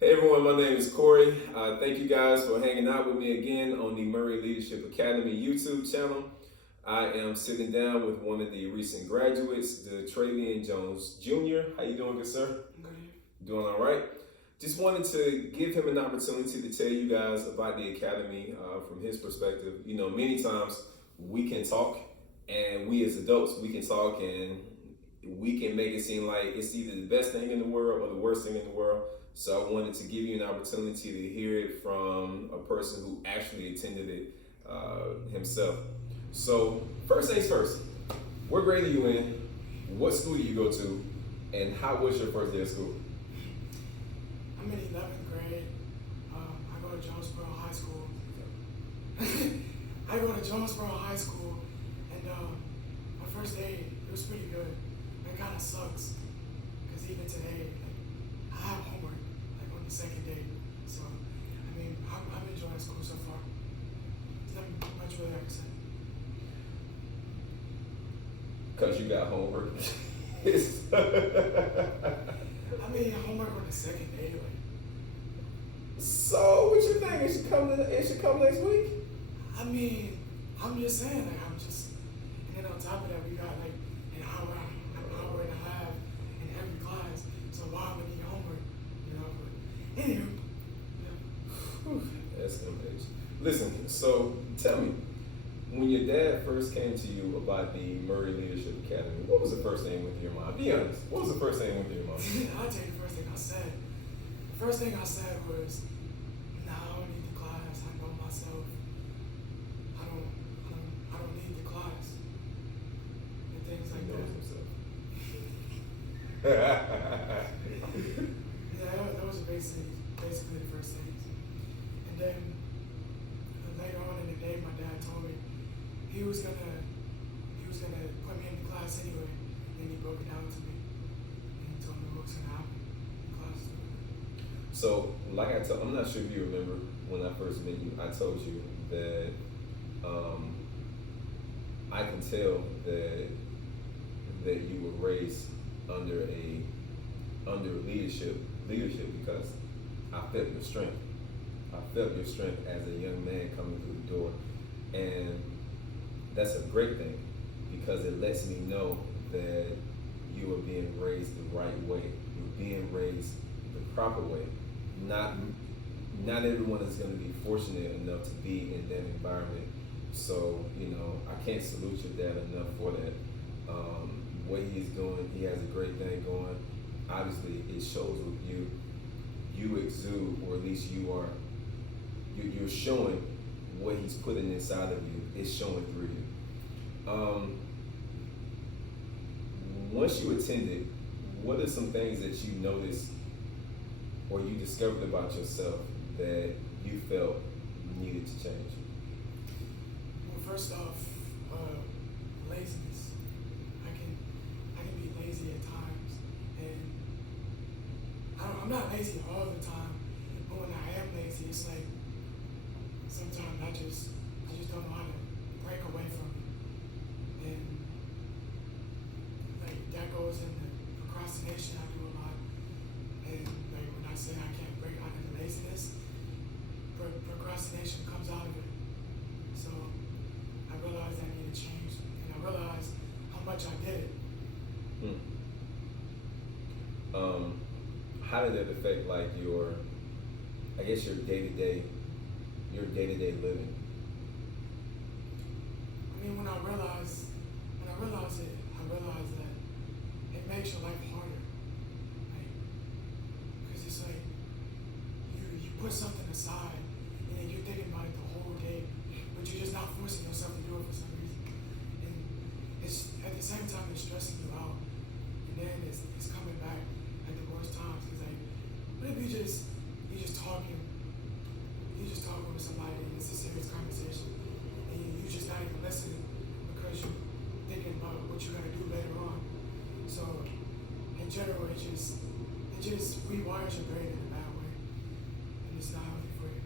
Hey everyone, my name is Corey. Thank you guys for hanging out with me again on the Murray Leadership Academy YouTube channel. I am sitting down with one of the recent graduates, Travian Jones Jr. How you doing, good sir? Good. Doing all right. Just wanted to give him an opportunity to tell you guys about the academy from his perspective. You know, many times we can talk, and we as adults we can talk and we can make it seem like it's either the best thing in the world or the worst thing in the world. So I wanted to give you an opportunity to hear it from a person who actually attended it himself. So first things first, what grade are you in? What school do you go to? And how was your first day of school? I'm in 11th grade. I go to Jonesboro High School. And my first day, it was pretty good. It kind of sucks, because even today, like, I have homework, like on the second day. So, I mean, I'm enjoying school so far. There's not much really I can say. Because you got homework. I mean, homework on the second day, like. So what you think? It should come next week? I mean, I'm just saying, like, and then on top of that, we got like an hour and a half in every class. So why would we need homework? You know, but anywho, yeah. That's amazing. Listen, so tell me, when your dad first came to you about the Murray Leadership Academy, what was the first thing went through your mind? Be honest. What was the first thing went through your mind? I'll tell you the first thing I said. The first thing I said was, "Nah, I don't need the class. I know myself. I don't need the class." And things like that. Yeah, that was basically the first things. And then later on in the day, my dad told me he was gonna put me in the class anyway. And he broke it down to me, and he told me what was gonna happen in class. So, like I'm not sure if you remember when I first met you, I told you that I can tell that you were raised under leadership because I felt your strength. I felt your strength as a young man coming through the door, and that's a great thing because it lets me know that you are being raised the right way. You're being raised the proper way. Not everyone is going to be fortunate enough to be in that environment. So, you know, I can't salute your dad enough for that. What he's doing, he has a great thing going. Obviously, it shows with you. You exude, or at least you're showing what he's putting inside of you. It's showing through you. Once you attended, what are some things that you noticed or you discovered about yourself that you felt needed to change? Well, first off, laziness. I can be lazy at times, and I'm not lazy all the time. But when I am lazy, it's like sometimes I just don't know how to break away from it, and like that goes into procrastination. I do a lot, and like when I say I can't break out of the laziness, procrastination comes out of it. So I realized I need to change, and I realized how much I did it. How did that affect like your day-to-day living? I mean, when I realized it, I realized that it makes your life harder. Like, because it's like you put something aside, and then you're thinking about it the whole day, but you're just not forcing yourself to do it for some reason. And it's at the same time it's stressing you out, and then it's coming back at the worst times. It's like, what if you're just talking with somebody, and it's a serious conversation, and you just not even listening because you're thinking about what you're gonna do later on. So in general, it just rewires your brain in a bad way, and it's not healthy for you.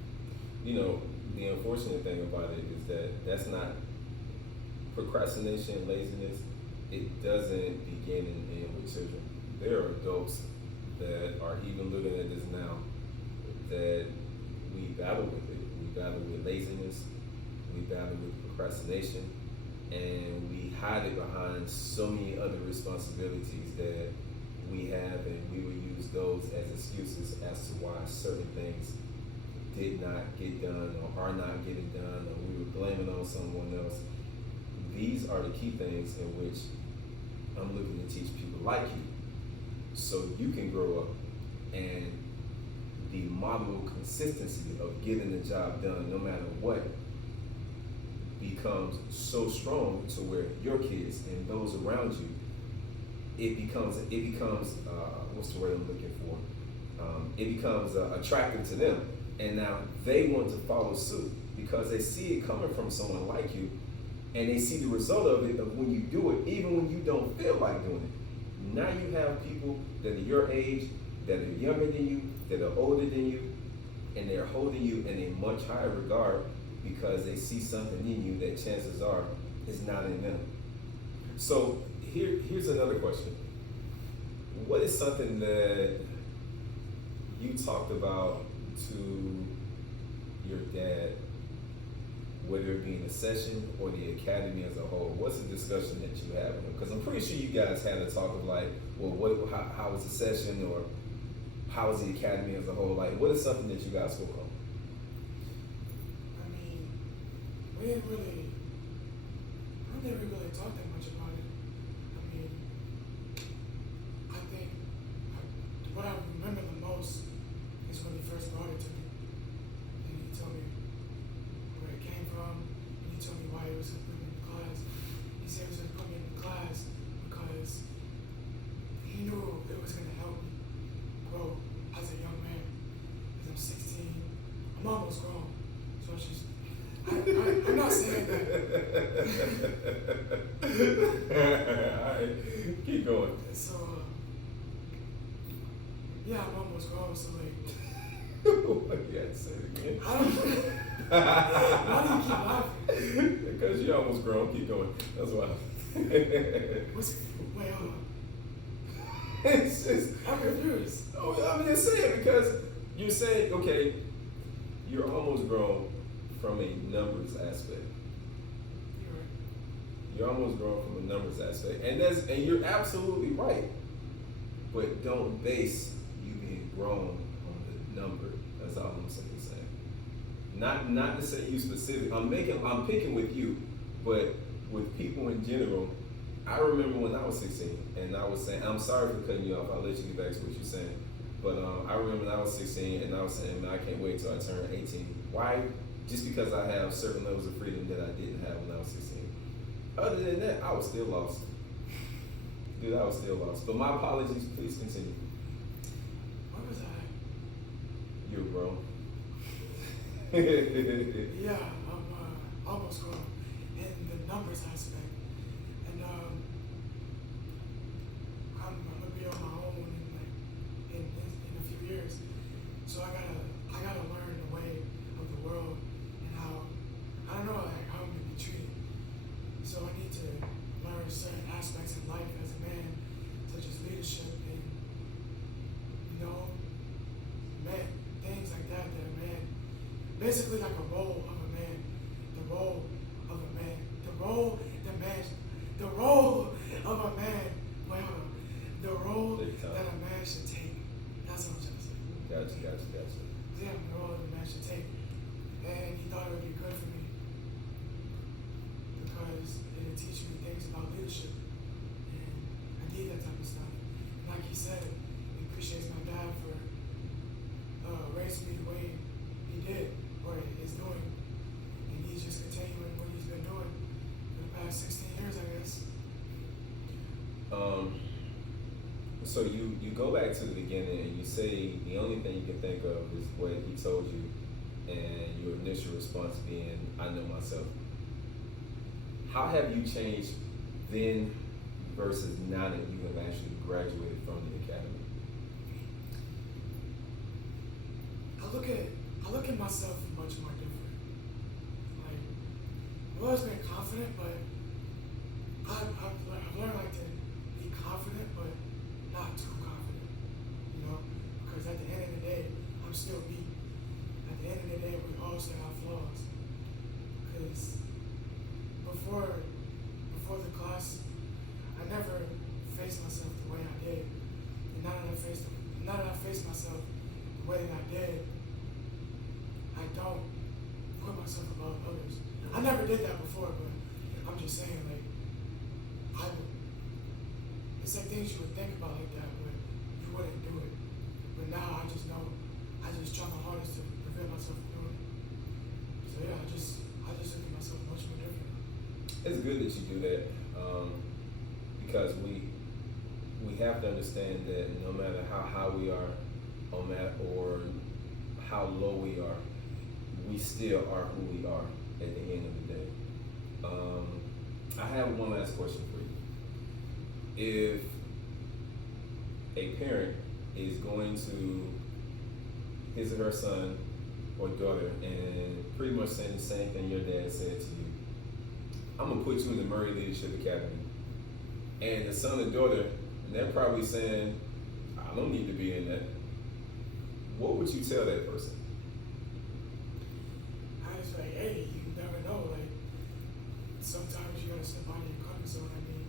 You know, the unfortunate thing about it is that that's not procrastination, laziness. It doesn't begin and end with children. There are adults that are even looking at battle with it. We battle with laziness. We battle with procrastination, and we hide it behind so many other responsibilities that we have, and we will use those as excuses as to why certain things did not get done or are not getting done, or we were blaming on someone else. These are the key things in which I'm looking to teach people like you, so you can grow up and the model consistency of getting the job done no matter what becomes so strong to where your kids and those around you, it becomes what's the word I'm looking for? It becomes attractive to them, and now they want to follow suit because they see it coming from someone like you, and they see the result of it of when you do it, even when you don't feel like doing it. Now you have people that are your age, that are younger than you, that are older than you, and they're holding you in a much higher regard because they see something in you that chances are is not in them. So here's another question. What is something that you talked about to your dad, whether it be in the session or the academy as a whole? What's the discussion that you have with him? Because I'm pretty sure you guys had a talk of like, well, how was the session, or how was the academy as a whole? Like, what is something that you guys spoke on? I mean, we didn't really, I don't think we really talked that much about it. I mean, I think what I remember the most is when he first brought it to me. And he told me where it came from, and he told me why he was going to put me in the class. He said he was going to put me in the class because he knew it was going to help me grow as a young man. Because I'm 16, I'm almost grown. So it's just, I'm not saying that. Alright, keep going. So, yeah, I'm almost grown, so like, You had to say it again. I don't know. Why do you keep laughing? Because you're almost grown. Keep going. That's why. Wait, hold on. It's just, I'm confused. oh, I'm just saying, because you're saying, okay, you're almost grown from a numbers aspect. You're right. You're almost grown from a numbers aspect, and you're absolutely right. But don't base you being grown on the number. That's all I'm simply saying. Not to say you specific. I'm picking with you, but with people in general. I remember when I was 16, and I was saying, I'm sorry for cutting you off. I'll let you get back to what you're saying. But I remember when I was 16, and I was saying, man, I can't wait till I turn 18. Why? Just because I have certain levels of freedom that I didn't have when I was 16. Other than that, I was still lost. Dude, I was still lost. But my apologies. Please continue. What was I? You're grown. Yeah, I'm almost grown in the numbers aspect. And I'm gonna be on my own in a few years. So I gotta learn the way of the world and how, I don't know, like how I'm gonna be treated. So I need to learn certain aspects of life as a man, such as leadership and, man, things like that a man, basically like a role of a man, the role of a man, the role of a man, well, the role that a man should take. That's what I'm trying to say. Gotcha. Yeah, the role that a man should take. And he thought it would be good for me because it would teach me things about leadership. And I need that type of stuff. And like he said, he appreciates my dad for raising me the way he did, or is doing. And he's just continuing what he's been doing for the past 16 years, I guess. So you go back to the beginning and you say the only thing you can think of is what he told you, and your initial response being, I know myself. How have you changed then versus now that you have actually graduated from the academy? I look at myself much more different. Like, I've always been confident, but I've learned like to be confident, but not too confident, Because at the end of the day, I'm still me. At the end of the the day, we all still have flaws. Because before the class, I never faced myself the way I did. And now that I face myself the way that I did, I don't put myself above others. I never did that before, but I'm just saying, like, it's like things you would think about like that, but you wouldn't do it. But now I just know, I just try my hardest to prevent myself from doing it. So yeah, I just look at myself much more different. It's good that you do that, because we have to understand that no matter how high we are or how low we are, we still are who we are at the end of the day. I have one last question for you. If a parent is going to his or her son or daughter and pretty much saying the same thing your dad said to you, I'm gonna put you in the Murray Leadership Academy. And the son or daughter, they're probably saying, I don't need to be in that. What would you tell that person? I was like, hey, you never know. Like, sometimes you gotta step out of your comfort zone. I mean,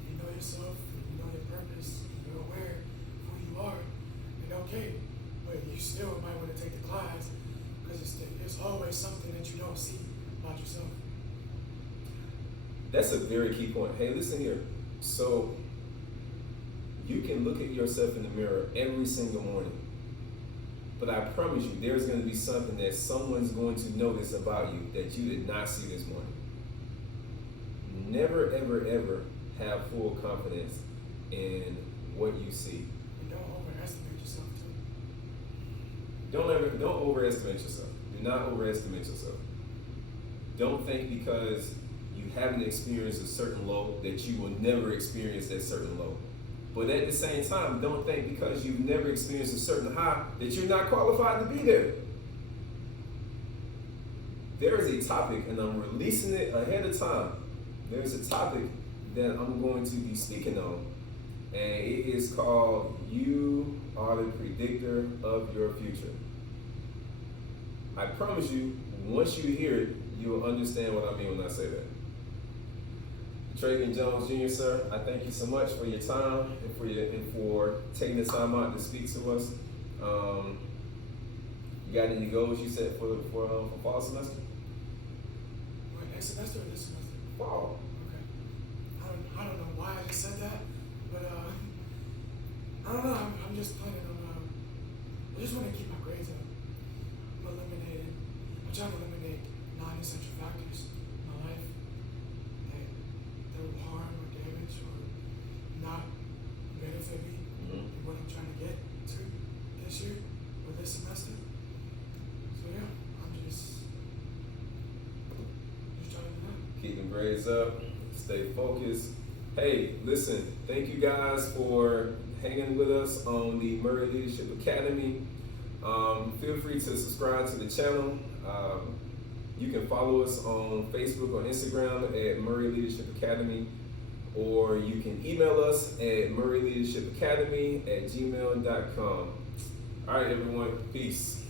if you know yourself, if you know your purpose, you're aware of who you are, then okay. But you still might want to take the class because there's always something that you don't see about yourself. That's a very key point. Hey, listen here. So you can look at yourself in the mirror every single morning. But I promise you, there's going to be something that someone's going to notice about you that you did not see this morning. Never, ever, ever have full confidence in what you see. And don't overestimate yourself too. Don't overestimate yourself. Do not overestimate yourself. Don't think because you haven't experienced a certain low that you will never experience that certain low. But at the same time, don't think because you've never experienced a certain high that you're not qualified to be there. There is a topic, and I'm releasing it ahead of time. There's a topic that I'm going to be speaking on, and it is called You Are the Predictor of Your Future. I promise you, once you hear it, you'll understand what I mean when I say that. Travian Jones Jr., sir, I thank you so much for your time and for taking the time out to speak to us. You got any goals you set for fall semester? Wait, next semester or this semester? Fall. Okay. I don't know why I just said that, but I don't know. I'm just planning on. I just want to keep my grades up. I'm trying to eliminate non-essential factors in my life that will harm or damage or not benefit me in what I'm trying to get to this year or this semester. So yeah, I'm just trying to do that. Keep them grades up. Stay focused. Hey, listen, thank you guys for hanging with us on the Murray Leadership Academy. Feel free to subscribe to the channel. You can follow us on Facebook or Instagram at Murray Leadership Academy, or you can email us at murrayleadershipacademy@gmail.com. All right, everyone. Peace.